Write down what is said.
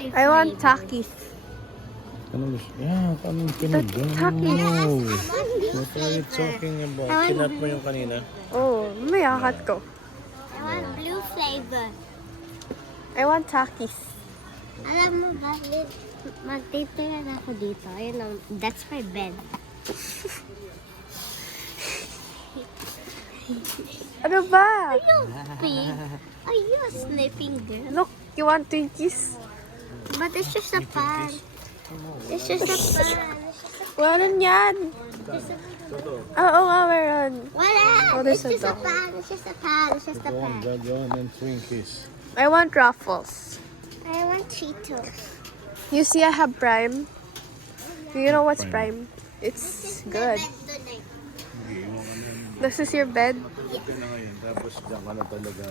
strawberry I want flavor. Takis. Ano gusto? Yeah, kami kinigang. Takis. No. Blue What are you flavor. talking about? I want Kinat mo yung kanina? Oh, may akat ko. I want blue flavor. I want Takis. Alam mo ba, magtitira na ako dito. Ayun, that's my bed. Ano ba? Pig, are you a sleeping girl? Look, you want Twinkies? But it's just a pan. It's just a pan. Wala yan. Oo nga, meron. Wala! Oh, It's there's a just a dog. pan. It's just a pan. It's just a pan. Gajon and Twinkies. I want Ruffles. I want Cheetos. You see, I have Prime. Do you know what's Prime? It's good. This is your bed? Okay na ngayon. Tapos dyan ka na talaga.